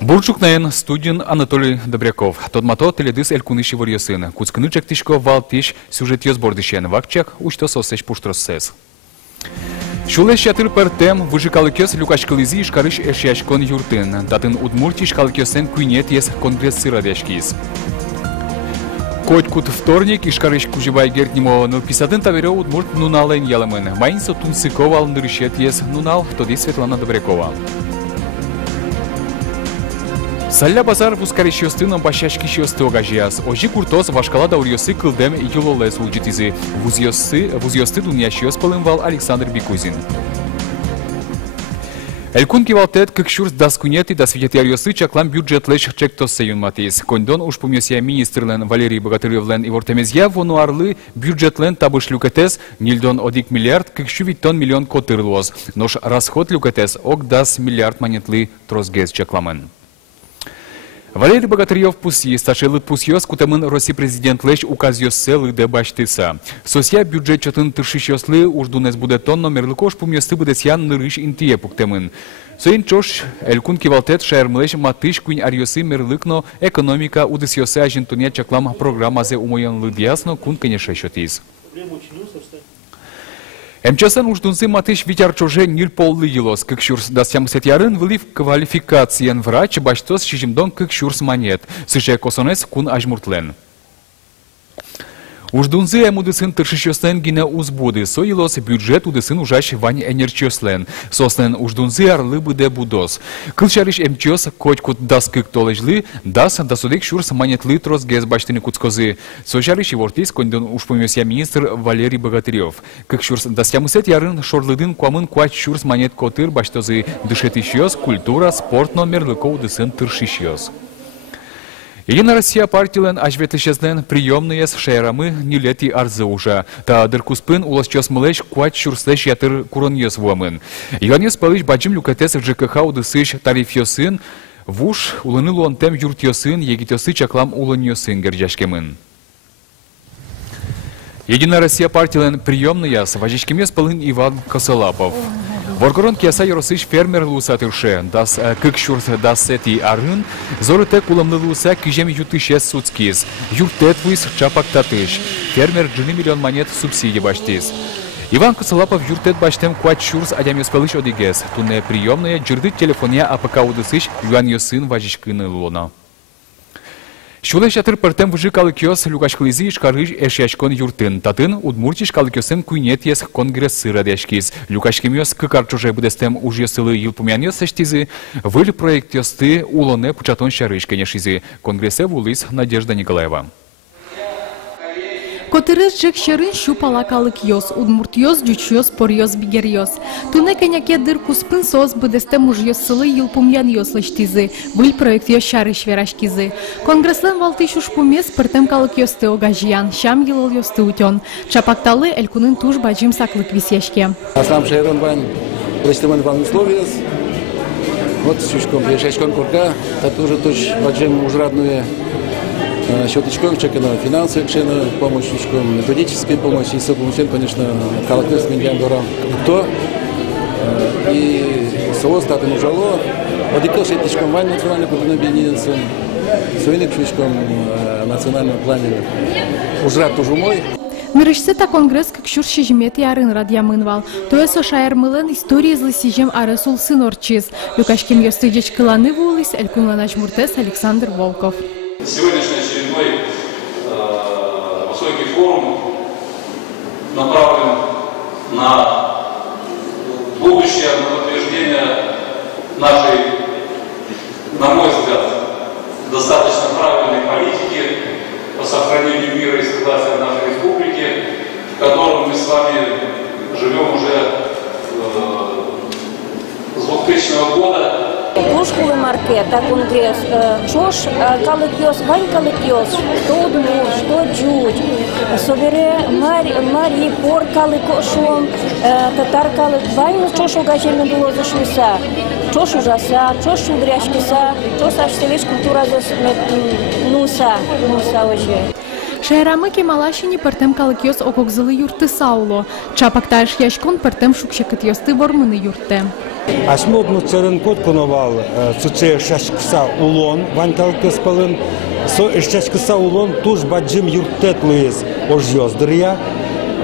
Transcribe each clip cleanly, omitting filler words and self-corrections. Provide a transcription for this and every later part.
Бурчукнаен студент Анатолий Добряков. Тодмато теледис элькуныши варьосын. Куцкнычек тишко валтиш сюжет ёсбордышен. Вакчак учто сосеч пуштроссес. Шулеш ятыр партем выжикалыкёс люкашкалызи шкарыш эшяшкон юртын. Татын удмурти шкалыкёсен куйнет ес конгресс сырадяшкиз. Котькут вторник и шкарыш кужевай гертнимо нылписатын таверё удмурт нунален ялымын. Майнсо тунцыковал нырышет ес нунал, тоди Светлана Добрякова. Салля базар пускарыш ёстыном башашки ёсты огажиас. Ожи куртос вашкала даурьёсы кылдем и юлолес улджитизы. Вузьёсты дуняш ёспалымвал Александр Бикузин. Элькун кивалтет кыкшурс даскунети да свидетельёсы чаклам бюджетлеш чектоссеюн матис. Кондон уж помёсия министрлен Валерий Богатыревлен и вортемезья вонуарлы бюджетлен табыш люкетес нильдон одик миллиард кыкшувиттон миллион котырлоз. Нош расход люкетес ок дас миллиард монетлы тросгез чакламен. Валерий Богатырев пуси, сташелы пусьёс кутамын Росси президент леш указьёс селы де баштыса. Сосья бюджет чотын тыршищёслы уждунес будетон номерлыкош пумьёсты будесьян нырыш интие пуктемын. Соин чош элькун кивалтет шаермлеш матыш куин арьёсы мерлыкно экономика удесьёсы ажентуне чаклам программазе умоян лыдьясно кун конечно счётиз. МЧСН уждунсы матыш витярчоже ниль поллы елос, кыкшурс дасямсет ярын вылив квалификациен врач баштос шижимдон кыкшурс монет. Сыше косонес кун ажмуртлен. Уждунзы эмудысын тыршищёслен гине узбуды, со елос бюджет удысын ужаш вань энерчёслен. Сослен уждунзы арлы быде будос. Кылчарыш МЧС котькут дас кык толежлы, дас дасудек шурс монетлы трос гез баштыны куцкозы. Сочарыш ивортис кондон ушпомёсия министр Валерий Богатырев. Кык шурс дасямысет ярын шорлыдын куамын куач шурс монет котыр баштозы дышетищёс, культура, спорт номер лыко удысын тыршищёс. Единая Россия партиялен ажветлещезнен приемные с шейрамы нилети арзы уже. Та дыркуспын уласчёс мылеш куач шурслеш ятыр куроньёс вуамын. Янес палыш баджим люкатес в ЖКХ удысыш тарифьёсын, вуш улыныл он тем юртьёсын, егитёсы чаклам улыньёсын герджашкемын. Единая Россия партиялен приемные с вожичкемес палын Иван Косолапов. Воргорон кияса yorosыш фермер луса тырше, дас кыкшурс дас сети арын, зорыте куламны луса кижем ютышес суцкиз, юртет выс чапак татыш, фермер джины миллион монет субсидий баштиз. Иван Косолапов юртет баштем куач шурс адямёс палыш одигез, туне приемная джирдыт телефония АПК удысыш юан ёсын важишкыны луна. Шулеш ятыр партем выжикалыкёс люкашкалызи шкарыш эшяшкон юртын. Татын удмурти шкалыкёсен куйнет ес конгресс сырадяшкиз. Люкашкемёс кыкарчуже будестем уж ёсылы йылпумянёс сештизы, выль проект ёсты улоне пучатон шарыш кенешизы. Конгрессе вулыс Надежда Николаева. Котырыз жек шерын шупала калык йос, удмуртьёс, дючьёс, порьёс, бигерьёс. Туне кеняке дыр куспын соз будестем уж ёсылы йылпумян ёслыштизы, выль проект ёс шарыш верашкизы. Конгресслен валтыш уж пумес пыртем калык ёсты огажиян, шам йылол ёсты утён. Чапакталы элькунын туш баджим саклык висяшке. Сам шерон вань, плестемон вань условиес. Вот шушком, шешком курка, так уже туш баджим уж родную счеточком, чекана финансовая помощь, методическая помощь, и сопомощен, конечно, колокольс миньян горам. Кто? И соос татым ужало, одикал шетичком вань национальный поднобенился, свойник шучком национальном плане ужрат тоже мой. Мирышсета конгресс кыкшур шижимет ярын радиамынвал. Тоесо шаермылын история злысижем аресул сын орчиз. Люкашкин ёстыдеч кыланы вулыс, элькунланач муртес Александр Волков. Сегодняшний очередной высокий форум направлен на будущее, на подтверждение нашей, на мой взгляд, достаточно правильной политики по сохранению мира и согласия в нашей республике, в котором мы с вами живем уже с 2000 года. Пушкулы маркета конгресс, чош калыкёс, вань калыкёс, что удмур, что джуть, собере мари пор калыкошом, татар калык, вань чош угачельно было зашуйса, чош ужаса, чош удряшкиса, чош аштелеш культура нуса уже. Шайрамыки малашини пертем калыкёс ококзылы юрты сауло, чапакташ яшкон пертем шукшекытёсты вормыны юрте. Ашмобну церенкот коновал суце шашкса улон ванкалкес палын со шашкса улон туж баджим юртет луис ожьёздырья.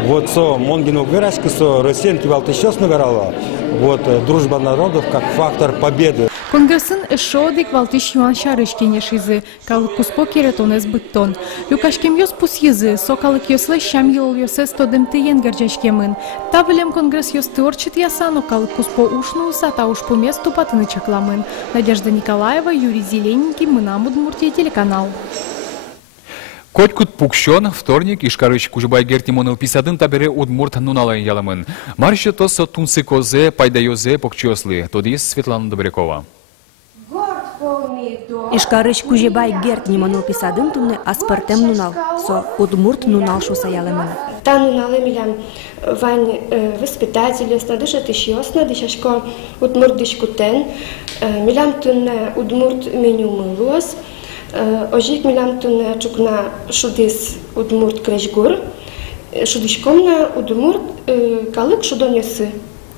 Вот со монгинок верашки со Россиян кивалты щас наверала. Вот дружба народов как фактор победы. Конгрессын эшодик валтыш юан шарышкине шизы, калыкуспо керетонес быттон. Люкашкем ёс пус езы, со калыкёслы щам йыл ёсес тодем тыен гарджачкемын. Тавлем конгресс ёс тыорчит ясано калыкуспо ушнуса, та уж по месту патыны чакламын. Надежда Николаева, Юрий Зелененький, Мынам Удмуртия, телеканал. Котькут пукшон, вторник, Ишкарыч Кужубай Гертимонов писадын табере Удмурт нуналай яламын. Марще тосо тунсы козе, пайдайозе покчослы. Тодис Светлана Добрякова. Ишкарыч Кужубай Гертимонов писадын тунны аспартем нунал, со Удмурт нунал шуса яламын. Та нуналы милям вань воспитатели, снадышат ишьёсна, дышашко Удмурт дышкутен, милям тунне Удмурт меню мылуос, ожик милям тунне чукна шудис Удмурт крешгур, шудишкомна Удмурт калык шудонесы.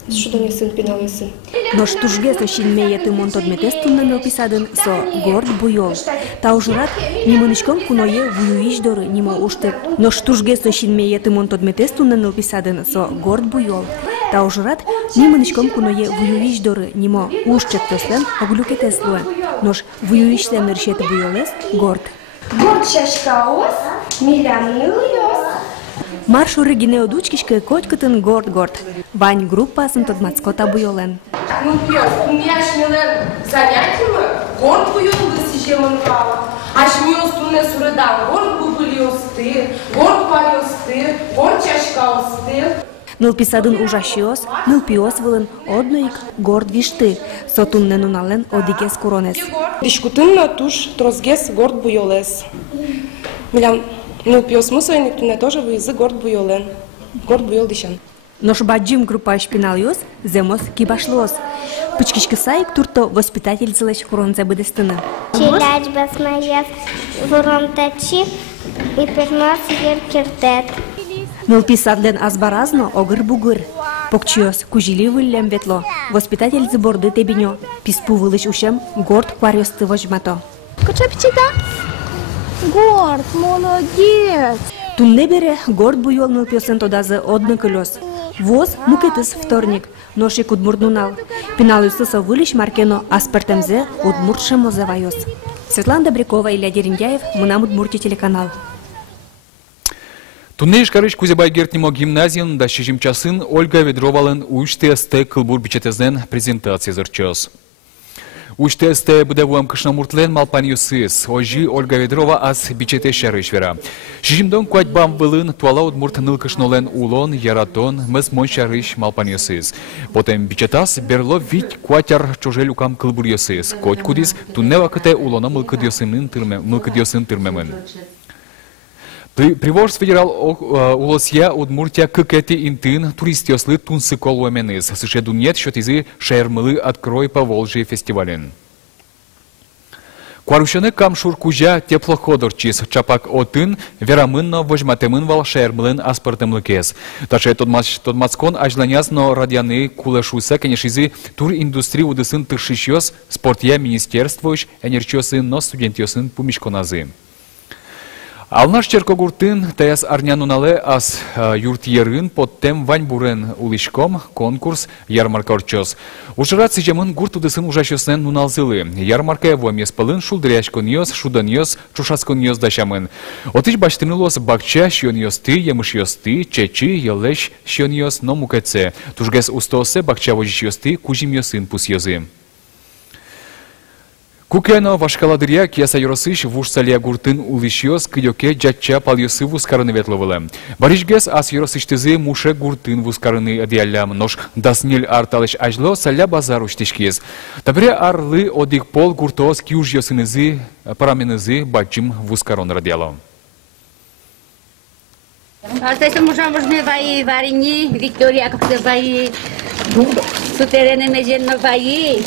Шудонесын пиналысын. Но штужге сощинмее тымон тодметес туннен писадын со горд буйол. Та ужрат нимынышком куное вуюиш доры нимо уштет. Но штужге сощинмее тымон тодметес туннен писадын со горд буйол. Та ужрат нимынышком куное вуюиш доры нимо уштет тослен оглюкетес луэ. Нош вуюишлен ршет буйолес горд. Горд шашкаос, милянылыос. Маршу регинео дучкишке котькытын горд-горд. Вань группасын тодмацкота буйолен. Ну, у меня шмелен занятием, горд буйолы сижемон кала. А шмел суне суредан, горд бубыли осты, горд пари осты, горд чашка осты. Нылписадын ужашиос, нылпиос вылын одноик горд вишты. Сотуннен унален одигес коронес. Дишкутынна туш трозгес горд буйолес. Милям нылпиос мусойник туне тоже выезы горд буйолен. Горд буйол дишан. Нош баджим группа шпиналиос, земос кибашлос. Пычкишки сайк турто воспитатель злэч хуронзе быдыстыны. Чиляч басмаев вуронтачи и пернос еркертет. Нылписадлен азбаразно огыр-бугыр. Покчиос кужили выллем ветло. Воспитатель заборды тебенё. Писпу вылыч ушем горд кварёсты вожмато. Кучапчида? Горд, молодец! Тунне бере горд буйол нылпиосен тодазы одны колёс. Воз мукетыс вторник, ношик Удмурт нунал. Пиналюсы со вылищ маркено аспартемзе Удмурт шемозавайос. Светлана Добрякова, Илья Дерендяев, Мынам Удмуртия, телеканал. Тунне Ишкарыч Кузебай Гертимо гимназиян да шижим часын Ольга Ведровалын уйштесте кылбур бичетезден презентация зырчос. Уйштесте будевуам кышнамуртлен малпаньюсыз. Ожи Ольга Ведрова аз бичете шарышвера. Шижимдон куатьбам вылын туала Удмурт ныл кышнолен улон, яратон, мыс мон шарыш малпаньюсыз. Потем бичетас берло вить куатяр чужелюкам кылбурьюсыз. Коть кудис тунне вакыте улона мылкыдьосынын тырмемын. Привож федерал улосья Удмуртия кыкети интын туристёслы тунсы колуэменыз. Сышеду нет, что тизы шаермылы открой по Волжье фестивален. Куарушаны камшур кужа теплоходорчис чапак отын верамынно вожматемын вал шаермылын аспартемлыкес. Таше тодмацкон ажланяз но радианы кулешуса кенешизы тур индустрии удысын тыршищёс спортия министерствош энерчёсын но студентёсын пумишконазы. Алнаш черкогуртын таяс арнянунале ас юртьерын подтем вань бурен улишком конкурс ярмарка орчос. Ужырат сижемын гурт удысын ужащоснен нуналзылы. Ярмарка вомес пылын шулдыряшконьос, шуданьос, чушасконьос дашамын. Отыш баштынылос бакча шионьосты, емышьосты, чечи, елеш шионьос, но мукеце. Тужгес устосе бакча вожищосты, кужимьосын пусьозы. Кукено вашкаладыря кияса yorosыш вушсалия гуртын улышьёс кыдёке джатча пальёсы вускарыны ветловылы. Баришгес ас yorosыштызы муше гуртын вускарыны адиалям, нож даснель арталыш ажло саля базар уштишкиз. Табре арлы одик пол гуртоос киуж ёсынызы параменызы бачим вускарон радиало. Asta mușam văzut vai varini, Victoria că te vai сутерене меженно vai.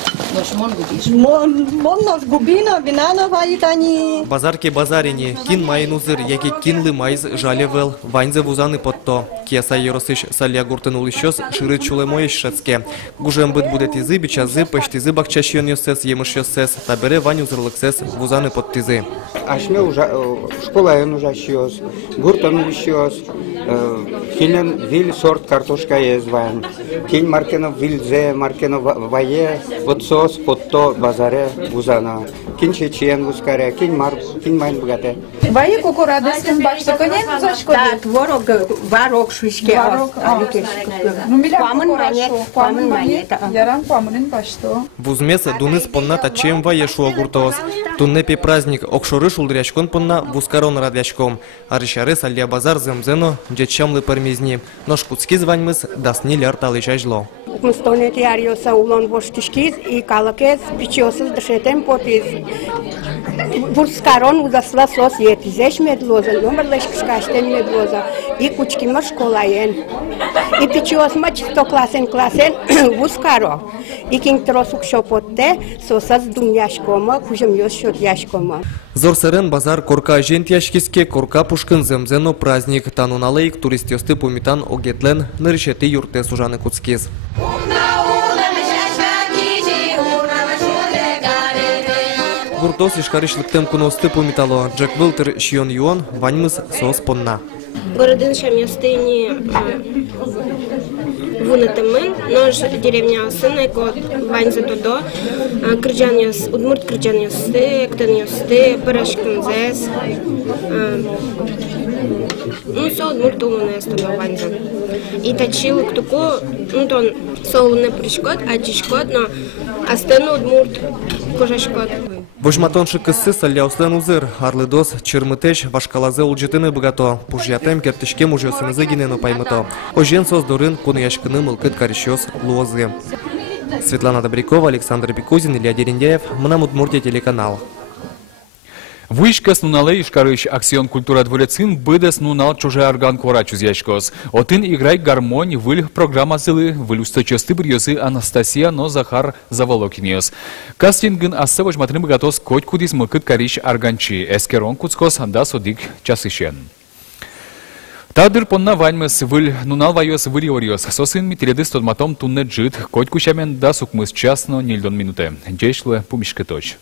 Мон нос губина, винана vai тани. Базарке базарине, кин майнузыр, яки кинлы майз жалевел, ваньзе вузаны потто. Кияса yorosыш саля гуртын улышьёс шыры чулы моеш шацке. Гужем быт будет изы, бичазы, почтизы бакчащен ёсес, емыш ёсес, табере вань узырлыксес, вузаны поттизы. Ашме школаен ужащёс, гуртын улышьёс, кинен виль сорт картошка езван, кин маркенов вильзе, маркенов вае, вот сос, потто, базаре, вузана, кин чечен вускаре, кин майн богате. Вае кукурадысын башты конен узашко. Да, творог, варок шишке. Варок, ну милян памын мане, яран памынын башто. Вузмес дуныс понна тачем вае шуа гуртоос. Туннепи праздник окшоры шулдрячкон понна вускарон радячком. Арышары салия базар земзено, джетчамлы пармизни. Нож куцки званьмыс дасни лярталы жажло. Мустонети ариоса улон воштишкиз и калакез пичиосыз дышетем потиз. Вускарон удасла сос етизеш медлоза, номерлеш кшкаштен медлоза. И кучкима школаен. И пичиос ма чисто класен вускаро. И кингтросук шопотте сосаз думяшкома, кужем ёс шот яшкома. Зорсерен базар корка жент яшкиске корка пушкын земзено праздник. Тануналейк турист ёсты помитан огетлен наришети юрте сужаны куцкиз. Гуртос ишкарышлыктем куносты помитало. Джек Вилтер шион юон ваньмыс сос понна. Городын шамьёстыни вунатымын, нож деревня сыны кот ваньзы тодо, кырджан ёс, удмурт кырджан ёсты, эктен ёсты, пырашкын зэс. Ну, со удмурт улуны эстодо ваньзы. И тачил ктуку, ну, тон со улуны пришкот, а чишкот, но астыны удмурт кожашкот. Вожматоншы кыссы саляуслен узыр, арлыдос, чырмытеш, вашкалазе улжетыны богато, пужьятем кертышке мужёсынызы гинено паймыто. Ожен создорын куныяшкыны мылкыт карещёс луозы. Светлана Добрякова, Александр Бекузин, Илья Дерендяев, Мына Удмуртия телеканал. Вышкас нуналей шкарыш акцион культура дворецин быдес нунал чуже орган корачуз яшкос. Отын играй гармонь выль программа зылы выль усточесты брьёзы Анастасия, но Захар Заволокиньос. Кастингын ассы вожматрым гатос коть кудис мыкыт кариш арганчи. Эскерон куцкос да содик часышен. Тадыр понна ваньмыс выль нунал вайос выльориос. Сосын митереды стодматом тунне джит коть кучамен да сукмыс часно нильдон минуте. Джешлы пумишкы точ.